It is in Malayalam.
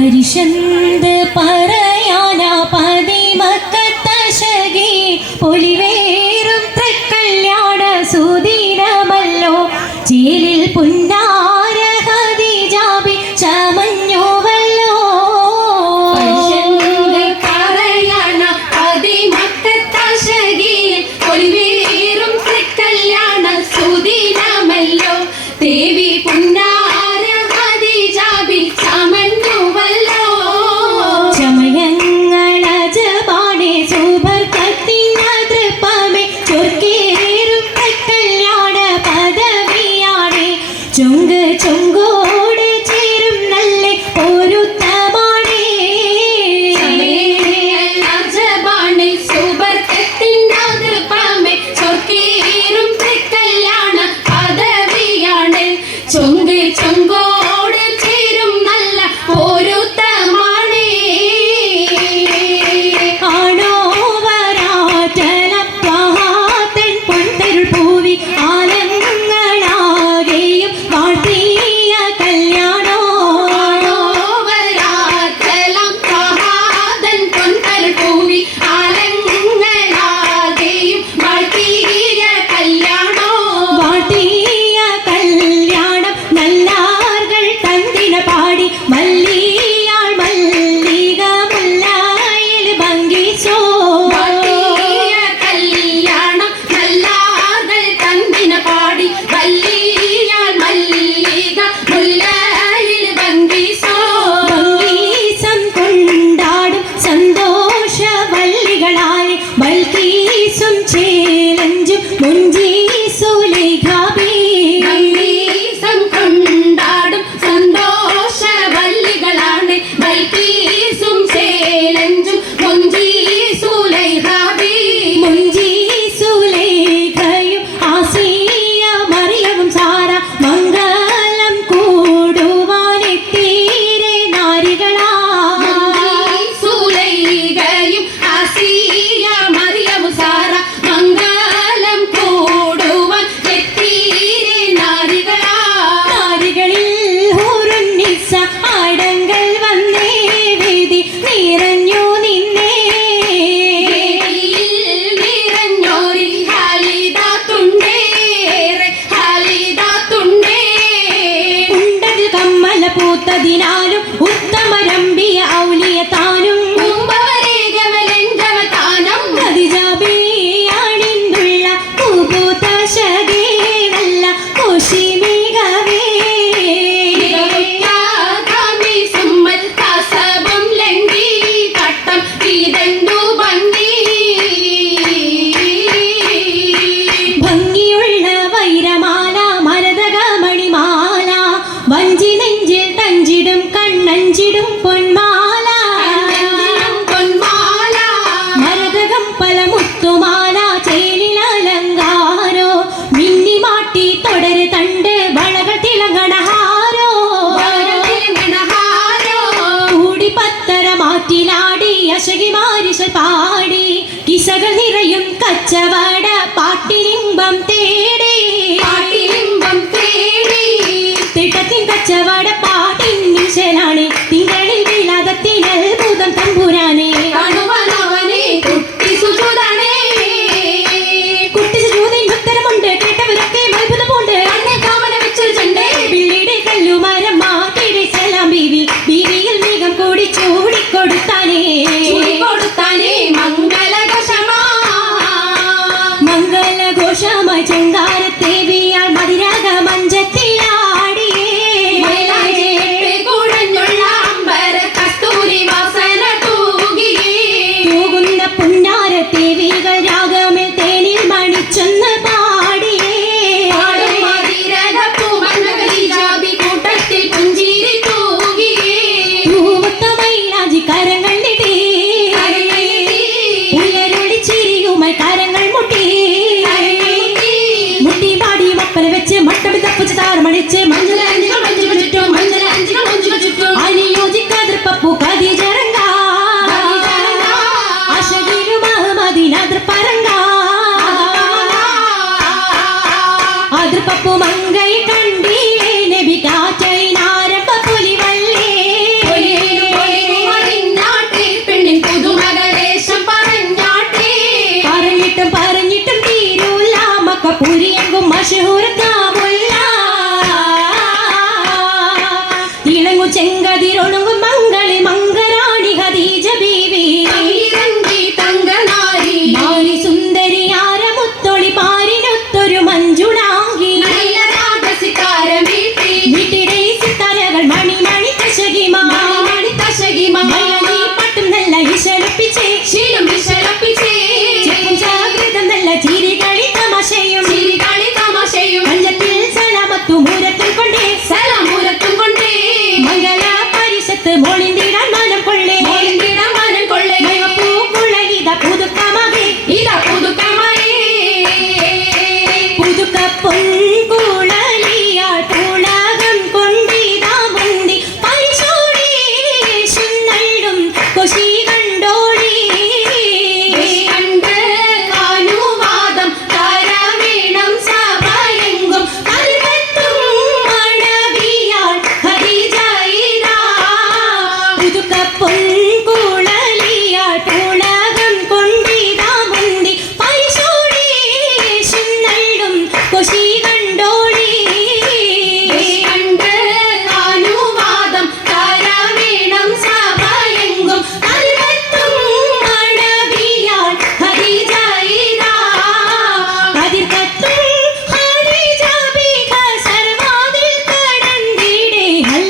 പരിശന്ത് പറയാന പതിമക്കത്തശകി പൊലിവേറും തൃക്കല്യാണ സുദിനമല്ലോ ചേലിൽ പുന്നാര ഹദിജാബി ചമഞ്ഞുവല്ലോ. പരിശന്ത് പറയാന പതിമക്കത്തശകി പൊലിവേറും തൃക്കല്യാണ സുദിനമല്ലോ ദേവി പുന്നാര ഹദിജാബി ചമഞ്ഞുവല്ലോ. ചമയങ്ങളജപാണേ സുബർക്കത്തിനതൃപ്പമേ ചൊർക്കേറും തൃക്കല്യാണ പദവിയാണേ ചുങ്ക് ചുങ്കോട് ചേരും നല്ല പൊരുത്തമാണേ. ചമയങ്ങളജപാണേ സുബർക്കത്തിനതൃപ്പമേ ചൊർക്കേറും തൃക്കല്യാണ പദവിയാണ് ചുങ്ക് ചുങ്കോട് ചേരും നല്ല പൊരുത്തമാണേ. ആണോ വരാറ്റലപ്പാത്തൻ പൊൻതരുൾ പൂവി ആലങ്ങളാകെയും വാഴ്ത്തിയ കല്യാണോ. വരാത്തലം പ്രഭാതൻ പൊൻതരുൾ പൂവി ആലങ്ങളാകെയും വാഴ്ത്തിയ കല്യാണോ. വാഴ്ത്തിയ കല്യാണം നല്ലാർകൾ തന്തിന പാടി മല്ലിയാൾ മല്ലിക മുല്ലായിൽ ഭംഗിച്ചോ. വാഴ്ത്തിയ കല്യാണം നല്ലാർകൾ തന്തിന പാടി വല്ലിയാൾ മല്ലിക മുല്ലയിൽ ഭംഗിച്ചോ. ഭംഗീസം കൊണ്ടാടും സന്തോഷവല്ലികളായി ബൽക്കീസും ചേലഞ്ചും മുഞ്ചീസുലേഖാബി. ഭംഗീസം കൊണ്ടാടും സന്തോഷവല്ലികളാണ് ബൽക്കീസും ചേലഞ്ചും മുഞ്ചീസുലൈഹാബി. മുഞ്ചീസുലേഖയും ആസിയ മറിയവും സാര മംഗളം കൂടുവാനെത്തീരെ നാരികളാ. സുലൈഖയും ആസിയ മറിയവും സാറ മംഗളം കൂടുവാൻ എത്തീരെ നാരികളാ. നാരികളിൽ ഹൂറുന്നിസ ആടങ്ങൾ വന്നേ വേദി നിറഞ്ഞു നിന്നേ. വേദിയിൽ നിറഞ്ഞോരി ഹാലിദാത്തുണ്ടേറെ ഹാലിദാത്തുണ്ടേ. ഉണ്ടതിൽ കമ്മല പൂത്തതിനാലും ഉത്തമരമ്പിയ ഔലിയ താനും കുംഭവരേഖവലഞ്ചവതാനം ഖദിജാബിയാണിന്നുള്ള പൂപൂത്ത ശകേനല്ല കോശിമികവേ. മികവുറ്റാകാമി സുമ്മൽ കസബം ലംഘി കട്ടം ഇതെന്തു ഭംഗി. ഭംഗിയുള്ള വൈരമാല മരതകമണിമാല വഞ്ചി നെഞ്ചിൽ തഞ്ചിടും കണ്ണഞ്ചിടും പൊന്മാല. പൊന്മാല മരതകം പല മുത്തുമാല ചേലിലലങ്കാരോ മിന്നിമാട്ടി തുടര് തണ്ട് വളകൾ തിളങ്ങണഹാരോ. വളരതിലങ്ങണഹാരോ. കൂടി പത്തര മാറ്റിലാടി അശകി മാരിശൽ പാടി കിസകൾ നിറയും കച്ചവട പാട്ടിനിമ്പം തേടി. പാട്ടിലിമ്പം തേടി തിട്ടത്തിൻ കച്ചവട പാട്ടിൻ നിശലാണ് തിങ്കളിൽ വിലാദത്തിൽ അത്ഭുതം തമ്പുരാനെ. കാണുവാനവനെ കുട്ടി സുജുതാണേ. കുട്ടി സുജൂദിന് ഉത്തരമുണ്ട് കേട്ടവരൊക്കെ അത്ഭുതമുണ്ട്. കണ്ണിൽ കാമന വെച്ചൊരു ചെണ്ടേ ബില്ലിയുടെ കല്ലുമരം മാറ്റിയുടെ സലാം ബീവി ബീവിയിൽ മേഘം കൂടി ചൂടിക്കൊടുത്താനേ. കൊടുത്താനേ മംഗളഘോഷമാ. മംഗളഘോഷമായി ചെങ്കാരത്തേവിയാൾ മതിരാഗ മഞ്ചത്തിലാടിയേ. മയിലാഞ്ചിയിട്ട് കുഴഞ്ഞുള്ള അമ്പര കസ്തൂരി വാസന തൂകിയേ. തൂകുന്ന പുന്നാരത്തേവികൾ രാഗമിൽ തേനിൽ മണിച്ചൊന്ന് പാടിയേ. പാടും മതിരകപ്പൂമന്നകലിജാബി കൂട്ടത്തിൽ പുഞ്ചിരി തൂകിയേ. പൂവത്ത മൈലാഞ്ചി കരങ്ങൾ നീട്ടി കരങ്ങൾ നീട്ടി. ഉയരൊളി ചിരിയുമായി കരങ്ങൾ മുട്ടി. മുട്ടി പാടി മപ്പന വെച്ച് മട്ടമി തപ്പിച്ച് താർമണിച്ച് മഞ്ചലാഞ്ചികൾ മഞ്ചുകൾ ചുറ്റും മഞ്ചലാഞ്ചികൾ മഞ്ചുകൾ ചുറ്റും അനുയോജിക്കാതിർപ്പൂ കതിജറങ്ക അശകിരു മഹമദിനതിർപ്പരങ്ക അതിർപ്പൂ മങ്കൈ കണ്ടീലേ നബി കാറ്റൈനാരംഭ പുലിവല്ലേ. മഷഹൂരത്താമുള്ള തിളങ്ങും ചെങ്കതിരൊളുങ്ങും മംഗളി മംഗരാണി ഖദീജ ബീവി തങ്കി തങ്കനാരി നാരി സുന്ദരിയാര മുത്തൊളി പാരിനൊത്തൊരു മഞ്ജുളാങ്കി നല്ല രാഗസിതാര വീട്ടി വീട്ടിടെ സിത്താരകൾ മണി മണി കശകിമാ മണി തശകിമ മലയാളി പട്ടും നല്ല ഇശലപ്പിച്ചേ ശീലം വിശലപ്പിച്ചേ ചെപ്പും ജാഗ്രതം നല്ല ചിരികളി തമാശയും ചിരികളി തമാശയും പഞ്ചത്തിൽ സലാമത്തു മൂരത്തിൽ കൊണ്ടേ സലാമൂലത്തും കൊണ്ടേ മംഗള പരിഷത്ത് മോളിന്തിടാൻ മനം കൊള്ളേ മോളിന്തിടാൻ മനം കൊള്ളേ പൂക്കുഴലിത പുതുക്കമകേ ഇതാ പുതുക്കമയേ പുതുക്ക പൊൻകു